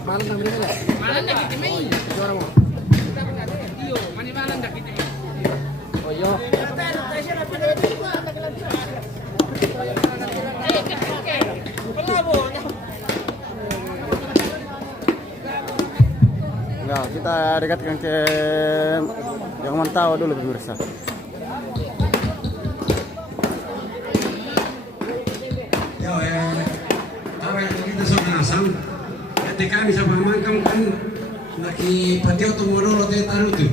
Malang na binigay. Malang na kita may. Juara mo. Iyo, manimalang na kita. Oh, yo. Enggak, kita dekatkan ke yang mantau dulu pemirsa. Yo, ahora kita sudah nasam. Ketika kami sama mangkam kan lagi patio tu modal te taruh tu.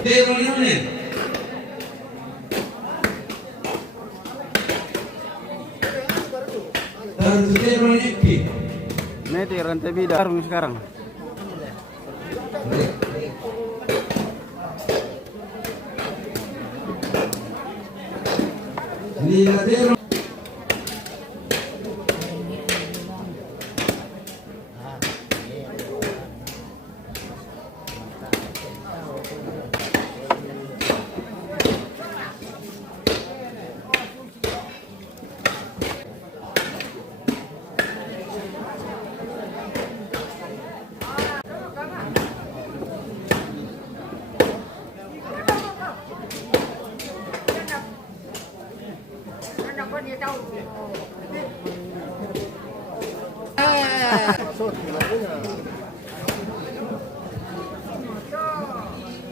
Pero ni Meti rantai bidar sekarang. Lihatero.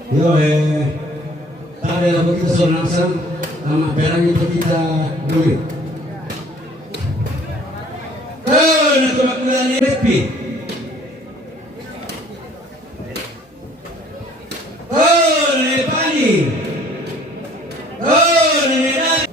Yo, tadi lah kita sonasam sama perang itu kita dulu. Nak makulah ni happy. Ni pani. Ni merah.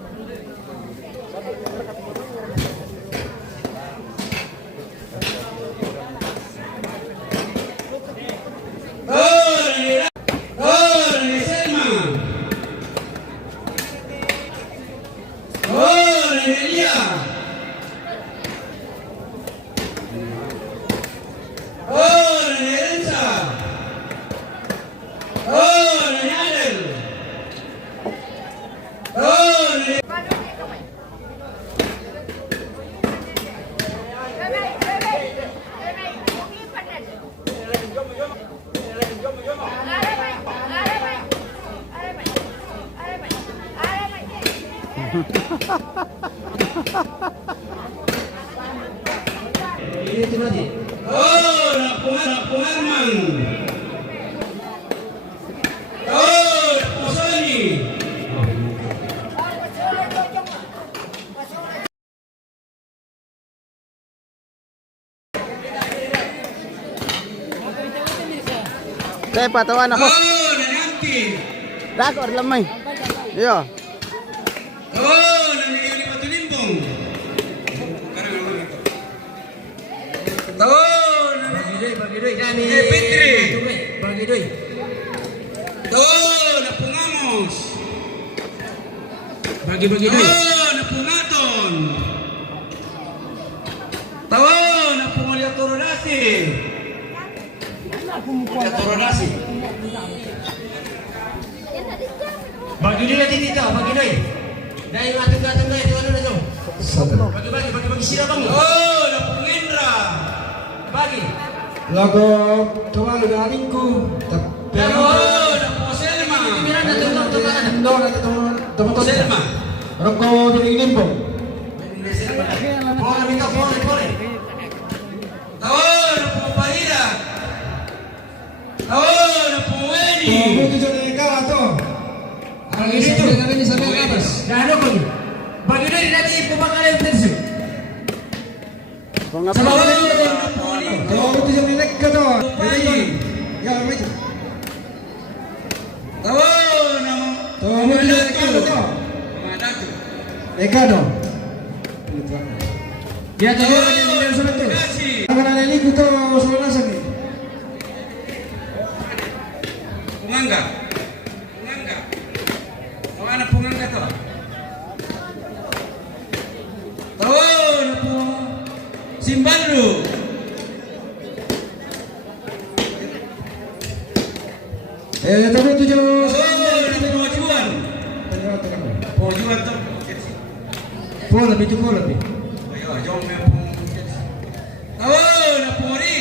Itu tadi. Oh, Napuarman. Oh, Posoni. Saya patawan ako. Oh, nanti. Dakor lamay. Iyo. Oh, nanti Batu Limbong. Oh, bagi duit kami. Fitri. Bagi duit. Oh, Napungamos. Bagi duit. Oh, Napungaton. Tahu, Napungalia Toronasi. Toronasi. Bagi duit ini tahu, bagi duit. Dari matang-matang itu ada tu. Bagi sila bang. Oh, Napungendra. Bagi. Lagu tuan udah lingku. Pero Napo Selma. Teman Selma. Roko binigin po. Boleh minta boleh. Tahu Napo Parida. Tahu Napo Weni. Bukan jadi kau tu. Ang itu kami ni sampai atas. Dah ada pun. Bagi dia nanti pembakaran tersu. Kung nga Sama po. Kalau bukan jadi nek kau tu. Ya, macam. Tahu nama. Kalau bukan jadi kau tu. Madatu. Eka no. Dia tu dia sampai tu. Akan ada lingku tu soalnya sakit. Pungangga. Mana pungangga tu? Tahu Napo Simbandu. Tamu 7. Oh, Pojuan. Pojuan tuh. Pola lebih. Ayo, jom na po. Oh, napuri.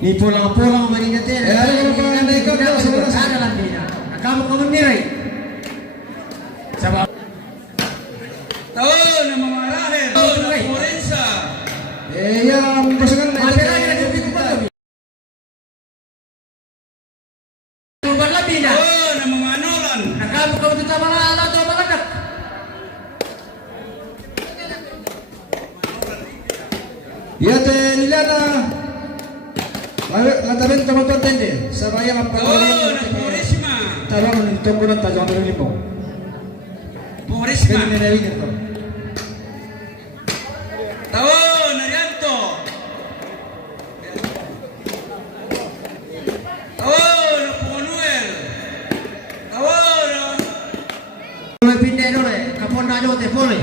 Ni pulang manin natin. Ada yang pangan na ikaw daw sa sana lang din. Kamu niray. Sabab. Oh, na mamarahin. Oh, napurensa. Yang pasangan na ito. Berlebih dah. Oh, na mamanolan. Kamu itu sama alat atau apa? Ya Liliana. Lantaran teman-teman tende. Sabaya apa? Oh, napurisma. Tawang ni tunggu nanti jangan terlibat. Purisma. Kini nari itu. Oh, Narianto. Oh, Naponuel. Oh, Boleh pindah dulu. Kapon dah jauh boleh.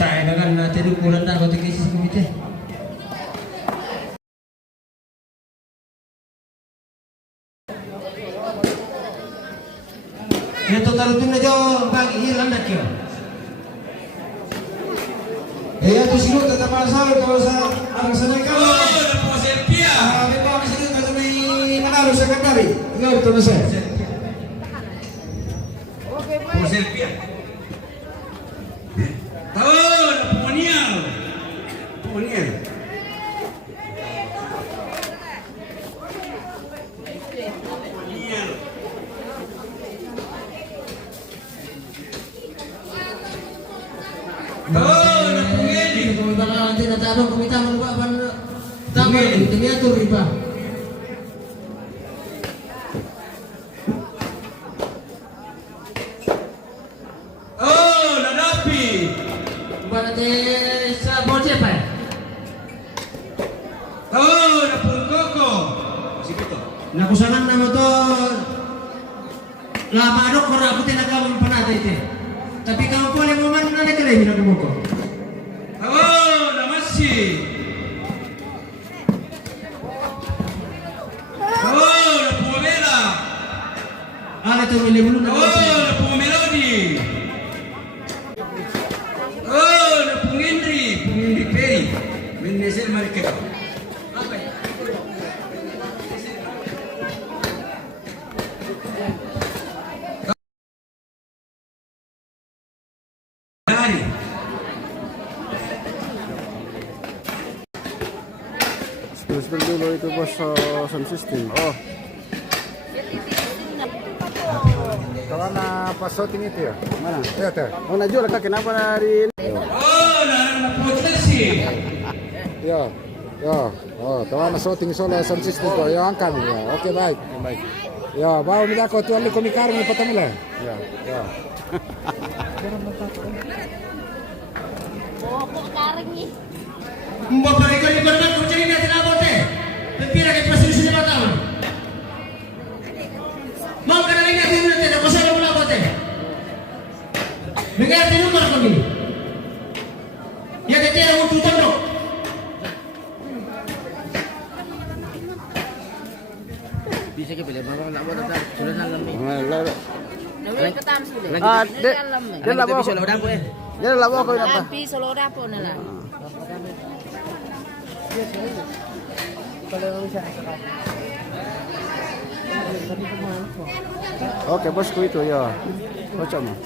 Tak dengan nanti di bulan dah kau tikis komite. Ya total tu na jo bagi hilang dah kyo. Ya tu sino tetap asal kalau sa ang sanay ka. oh, Naposelpia. May pa kasi dito may manalo sa kagari. Ikaw to na sa. Poselpia. Oh, Naponial. Naponial. Naponial. Oh, Napongeli. Kung baka nanti natanong kumita mo ba ba tama tingnan to riba. Oh, Nadapi. Berarti sa boje pa. Oh, Napungkoko. Sipito. Nakusanan na mo to. Lama ko ra puti na ka panatay ite. Tapi kamu boleh momen na kare mi mo ko. Oh, Namasi. Oh, Napomela. Ala to mili bulu na. Oh, Napomelodi. Oh, Napungendri. Pungendri Peri. Menesel Mariketa. Dari. Spill dulu itu bos sound system. Oh. Kawan pas shooting itu ya? Mana? Lihat ya. Oh najul kak kenapa dari ini? Oh, Napotelsi. Ya, ya. Oh, tawana shooting solo sound system ko. Ya, angkan ya. Oke, baik. Baik. Ya, bawa minta ko tuan ni komikar ni patamula. Ya. Ya. Oh, kok taring nih? Mbak barikan di korban kerja ini tidak bote. Pira ke pasir sini 5 tahun. Mau kana lagi aku nanti ada kosong pula bote. Mengerti nomor kami. Ya tete aku tutup dong. Bisa ke pilih bawang nak buat tak sudah dalam ni. Nawin ka tam sila. Ah, dia lah bawa. Bisa lah dah Dia lah bawa ko apa? Lampi solo dapo na lang. Oke bosku itu ya. Kocok mah.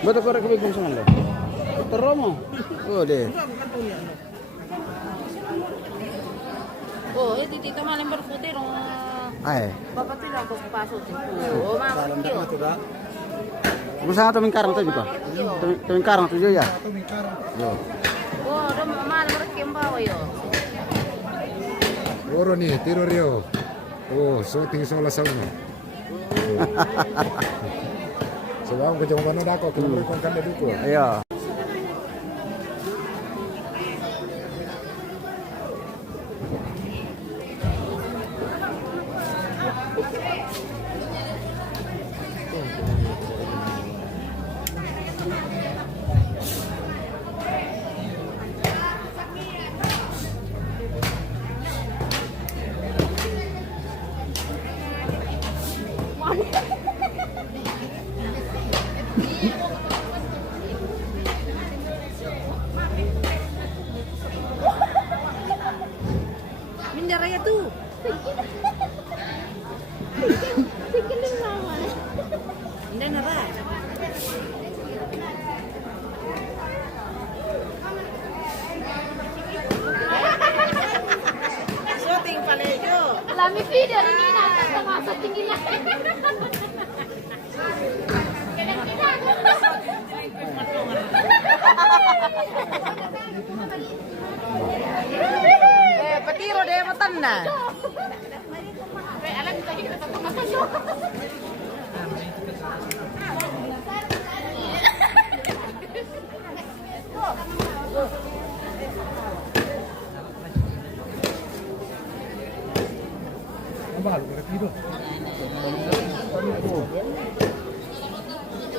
Betul korek kebingung sama lo. Teromo. Oh deh. Oh, tito malam berputi rong. Ay. Bapak tu lang kung pasok din. Oh, mama. Usaha to mingkarang to juga. To mingkarang to ya. Yo. Oh, do malam berkembaw yo. Oro ni, tiro rio. Oh, shooting solo sa uno. Sebab ko jong bano dako, kung kan duko. Iya. ya tuh. Hindi na ba? Shooting pala ito. Lami video ni Nina sama sa tingin lang. Patiro deh matan na. Alam ko hindi ka makasyo.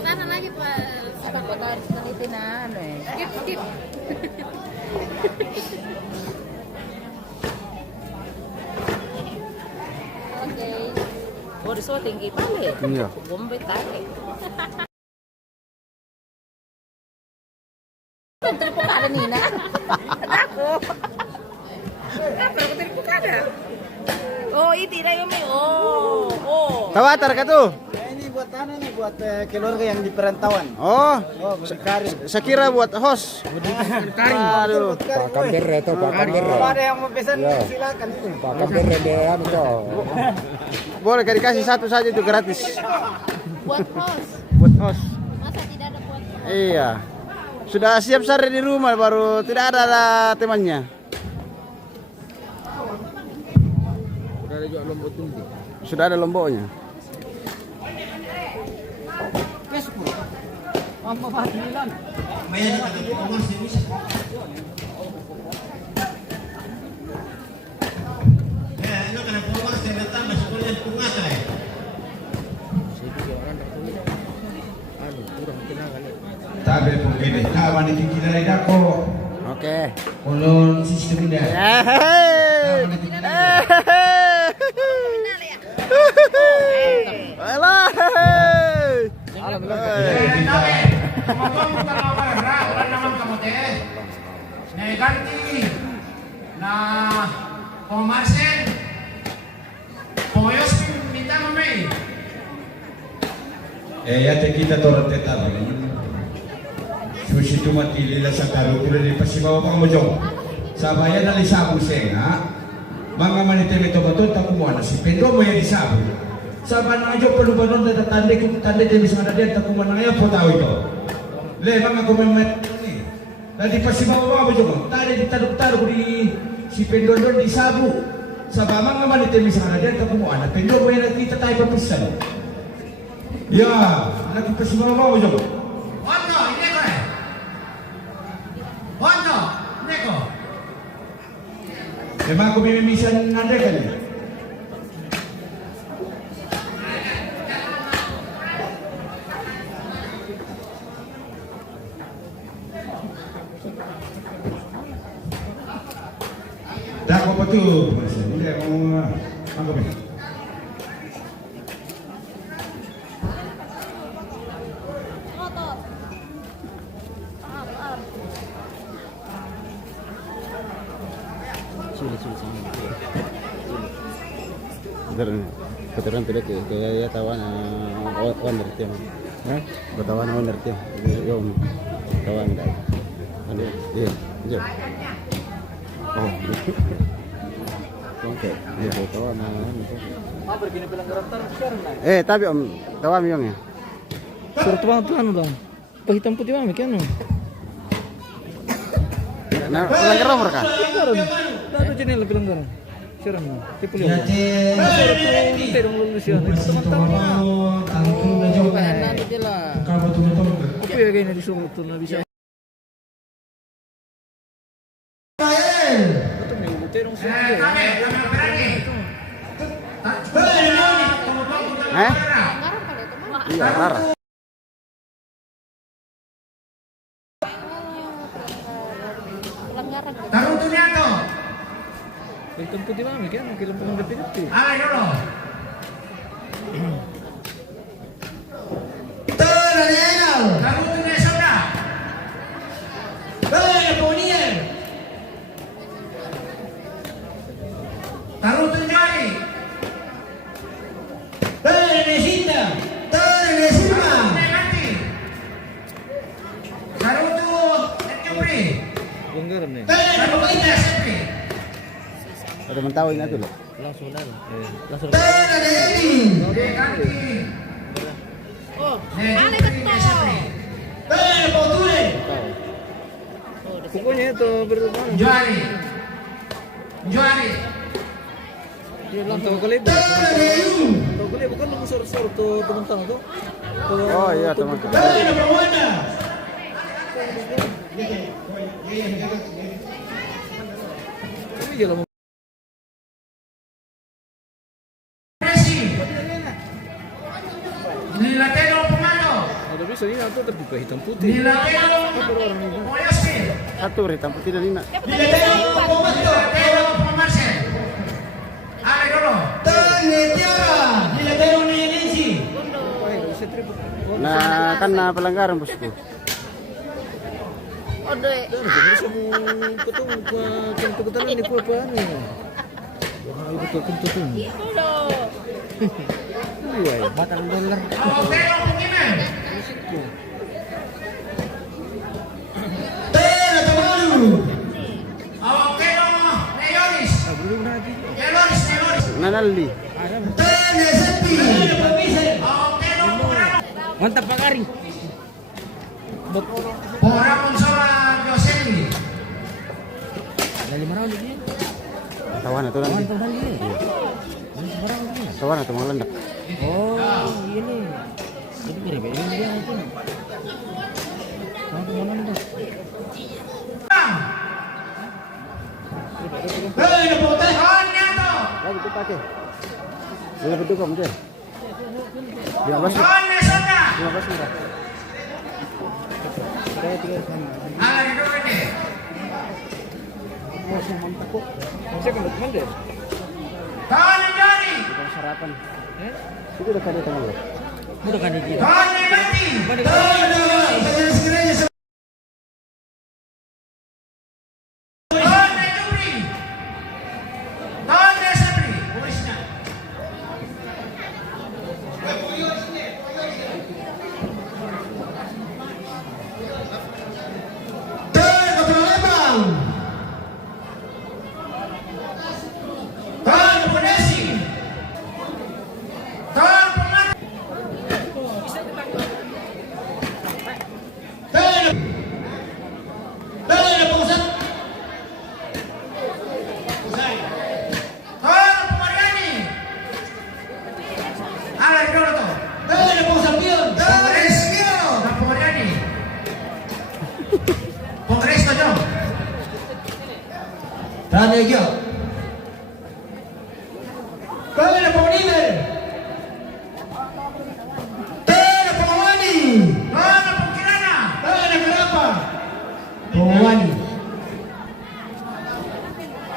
Sana lagi pa sa Takot harus naliti na ano eh. skip. Okay. Oh, di shooting pala eh. Iya. Bombay tayo. Pero po kada Nina. Ako. Pero ko kada. Oh, itira yung may. Oh. Tawatar ka to. Ini buat ano nih, buat keluarga yang di perantauan. Oh, Oh, berkarir. saya kira buat host. Aduh. Pak Kamber itu, Pak Kamber. Kalau ada yang mau pesan Ya. silakan sini. Pak Kamber dia anu tuh. Boleh kan dikasih satu saja itu gratis. Buat host. Buat host. Masa tidak ada buat host? Iya. Sudah siap sare di rumah baru tidak ada temannya. Sudah ada lomboknya. Mayan ang pagkakawar sa misa. Ano ka na pumawar sa natama sa kulian pungata eh. Tabe po gini, kawan ni kikirai dako. Oke. Ulun sistem dia. Hey. Alah. Tabe, kumabang ka na para wala naman kamote. Neganti na pumarsen. Poyos minta mo may. Ya te kita torang tetap. Susi tu mati lila sa karo pula di pasibawa pang mojong. Sabaya na lisabu senga. Mga maniteme to bato ta kumuana si Pedro mo ya disabu. Saban na jo perlu banon da tande ku tande de bisa ada dia ta kumuana ya po tao ito. Le mga kumemet ni. Tadi pasibawa pa mojong. Tadi ditaduk-taduk di si Pedro don disabu. Sabama mga maniteme sa ada dia ta kumuana. Pedro mo ya kita tayo papisan. Ya, nagpasibawa pa mojong. Hondo, hindi ko eh. Hondo, hindi ko. Memang aku mimisan anda kan? Dah kau betul, boleh kamu angkat ni. Kebetulan tidak ya tawan owner tim. Betawan owner tim. Yung tawan dah. Ada, iya. Oh. Oke, ini tawan tapi om, tawan yung ya. Surat bang tu anu dong. Pahitam putih mami kan? Nah, pelanggar nomor kah? Tahu jenis lebih lengkap. Siram na. Tipo Ya lihat. cek. Terong lulus yan. Ito teman-teman na. Tangtu na jauh. Nanti dia lah. Kau betul-betul. Ako yung kayo na disuot na bisa. Ito may terong siya. Tabe, kami berani. Iya, Lara. Pelanggaran. Tarong tu niya to. Pahitam putih mami kan? Kilang pang gabi-gabi. Alay, dolo. Tarong tu niya soda. Tarutun Jari. Teresinda. Teresinda. Nanti. Tarutu Jupri. Tarutu Jupri. Ada mentawin na tuh. Langsung na. Langsung. Teresin. Dekanti. Oh, ano ito? Potule. Pokoknya itu berapa? Jari. Jari. Dia lang tahu kali. Teresin. Tahu kali bukan lu sor-sor tuh teman-teman tuh. Oh iya teman-teman. Berwarna. Tapi jalan Messi. Nilateno Pumano. ada bisa ini atau terbuka hitam putih. Nilateno Moyossi. Satu hitam putih dan Nina. Nilateno Pumato. Nilateno Pumarcel. Ale dulu. Tenetiara. Nilateno Nenensi. Nah kan na pelanggaran bosku. Odoy. Dan bisa mau ketemu ke ketanan di apa nih. Jangan itu tuh. Udo. Iya, batang dolar. Otero Pukimen. Tenetomaru. Otero Neyonis. Belum lagi. Neyonis. Nanaldi. Tenesepi. Otero Pumano. Mantap Pak Ari. Orang Monsola Joselli. Ada 5 round ini. Tawan itu nanti. Tahu ini. Tawan atau mau lendak. Oh, ini. Jadi beda-beda dia itu. Mau kemana nih? Hei, Potes. Onyato. Lagi itu pakai. Boleh betul kamu deh. 15. Onesota. 15 murah. Ala di dulu ini. Saya kan teman deh. Tony Jari. Bukan sarapan. Itu udah kali teman lo. Mudah kan ini. Tony Ganti. Tony Jupri. Tony Sabri. Urisna. Tenetomaru. Tony Ponesi. Tony Pumat. Tony Pusat. Tony Pumariani. Ala di dulu tuh. Tony Pusat Pion. Kongres. Tony Pumariani. Kongres tuh dong. Ranegyo. Tony Pumanimer. Tenepawani. Tony Pukirana. Tony Berapa. Powani.